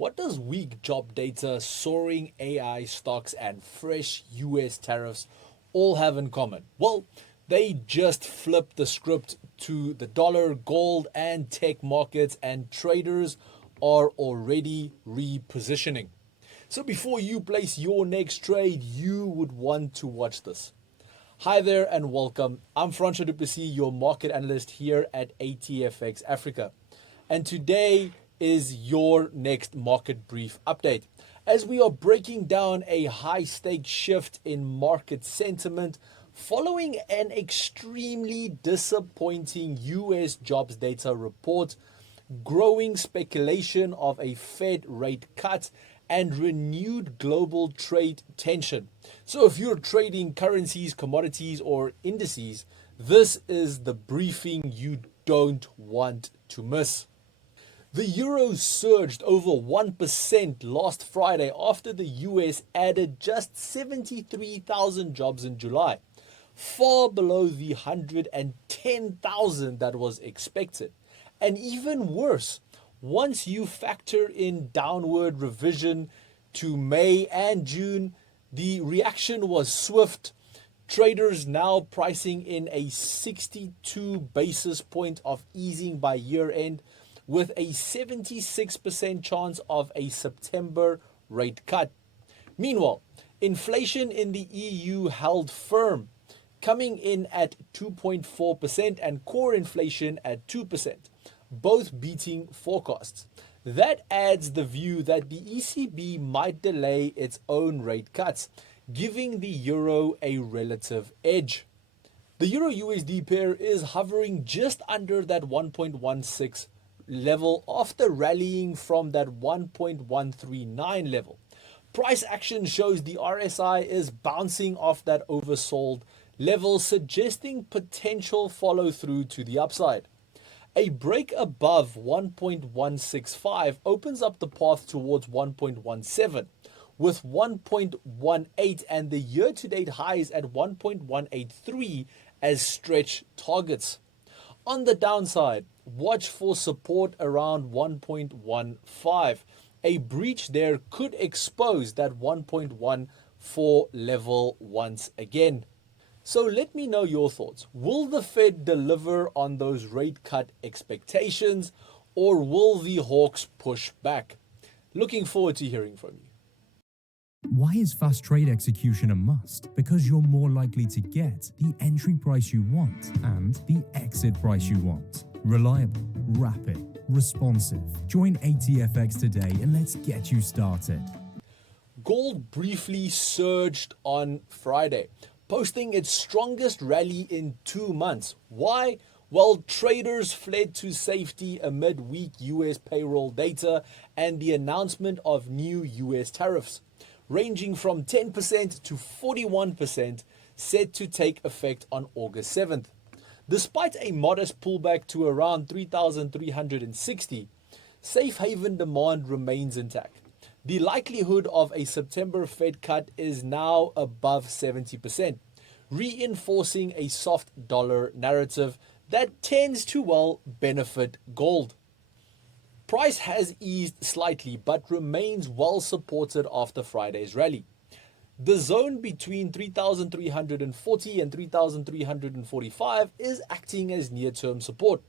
What does weak job data, soaring AI stocks, and fresh US tariffs all have in common? Well, they just flipped the script to the dollar, gold, and tech markets, and traders are already repositioning. So before you place your next trade, you would want to watch this. Hi there and welcome. I'm Francois du Plessis, your market analyst here at ATFX Africa. And today is your next market brief update, as we are breaking down a high-stake shift in market sentiment following an extremely disappointing US jobs data report, growing speculation of a Fed rate cut, and renewed global trade tension. So if you're trading currencies, commodities, or indices, this is the briefing you don't want to miss. The euro surged over 1% last Friday after the US added just 73,000 jobs in July, far below the 110,000 that was expected. And even worse, once you factor in downward revision to May and June, the reaction was swift. Traders now pricing in a 62 basis point of easing by year end, with a 76% chance of a September rate cut. Meanwhile, inflation in the EU held firm, coming in at 2.4% and core inflation at 2%. Both beating forecasts. That adds the view that the ECB might delay its own rate cuts, giving the euro a relative edge. The euro USD pair is hovering just under that 1.16 level after rallying from that 1.139 level. Price action shows the RSI is bouncing off that oversold level, suggesting potential follow through to the upside. A break above 1.165 opens up the path towards 1.17, with 1.18 and the year-to-date highs at 1.183 as stretch targets. On the downside, watch for support around 1.15. A breach there could expose that 1.14 level once again. So let me know your thoughts. Will the Fed deliver on those rate cut expectations, or will the hawks push back? Looking forward to hearing from you. Why is fast trade execution a must? Because you're more likely to get the entry price you want and the exit price you want. Reliable, rapid, responsive. Join ATFX today and let's get you started. Gold briefly surged on Friday, posting its strongest rally in 2 months. Why? Well, traders fled to safety amid weak US payroll data and the announcement of new US tariffs, ranging from 10% to 41%, set to take effect on August 7th. Despite a modest pullback to around 3,360, safe haven demand remains intact. The likelihood of a September Fed cut is now above 70%, reinforcing a soft dollar narrative that tends to, benefit gold. Price has eased slightly but remains well supported after Friday's rally. The zone between 3,340 and 3,345 is acting as near-term support.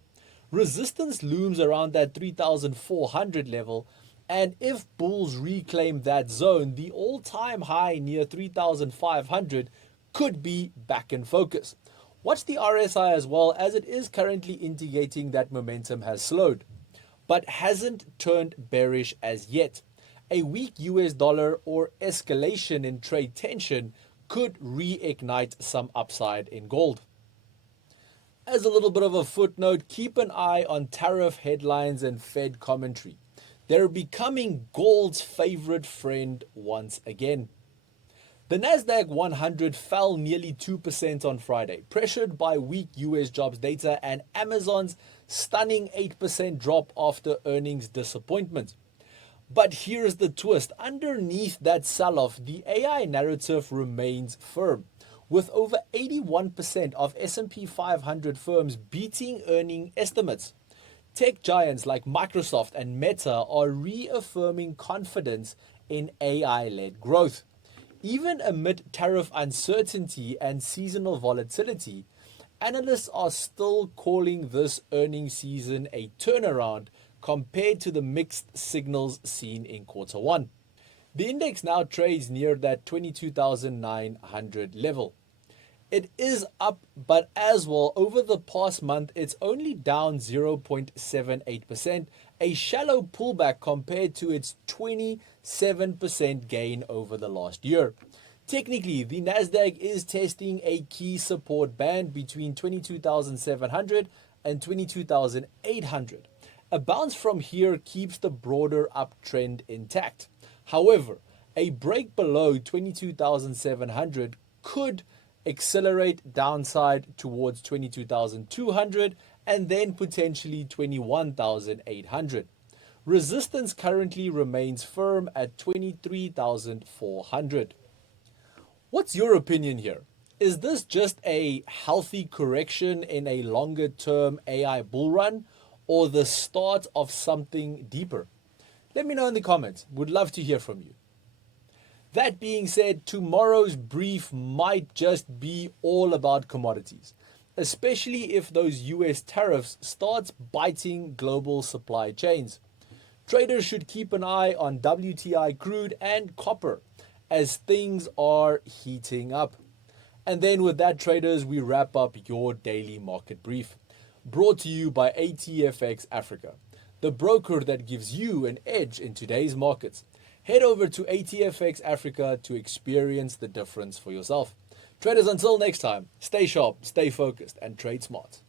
Resistance looms around that 3,400 level, and if bulls reclaim that zone, the all-time high near 3,500 could be back in focus. Watch the RSI as well, as it is currently indicating that momentum has slowed, but hasn't turned bearish as yet. A weak US dollar or escalation in trade tension could reignite some upside in gold. As a little bit of a footnote, keep an eye on tariff headlines and Fed commentary. They're becoming gold's favorite friend once again. The Nasdaq 100 fell nearly 2% on Friday, pressured by weak US jobs data and Amazon's stunning 8% drop after earnings disappointment. But here's the twist. Underneath that sell-off, the AI narrative remains firm, with over 81% of S&P 500 firms beating earning estimates. Tech giants like Microsoft and Meta are reaffirming confidence in AI-led growth. Even amid tariff uncertainty and seasonal volatility, analysts are still calling this earnings season a turnaround compared to the mixed signals seen in quarter one. The index now trades near that 22,900 level. It is up, but as well, over the past month, it's only down 0.78%, a shallow pullback compared to its 27% gain over the last year. Technically, the Nasdaq is testing a key support band between 22,700 and 22,800. A bounce from here keeps the broader uptrend intact. However, a break below 22,700 could accelerate downside towards 22,200 and then potentially 21,800. Resistance currently remains firm at 23,400. What's your opinion here? Is this just a healthy correction in a longer term AI bull run or the start of something deeper? Let me know in the comments. Would love to hear from you. That being said, tomorrow's brief might just be all about commodities, especially if those US tariffs start biting global supply chains. Traders should keep an eye on WTI crude and copper as things are heating up. And then with that, traders, we wrap up your daily market brief, brought to you by ATFX Africa, the broker that gives you an edge in today's markets. Head over to ATFX Africa to experience the difference for yourself. Traders, until next time, stay sharp, stay focused, and trade smart.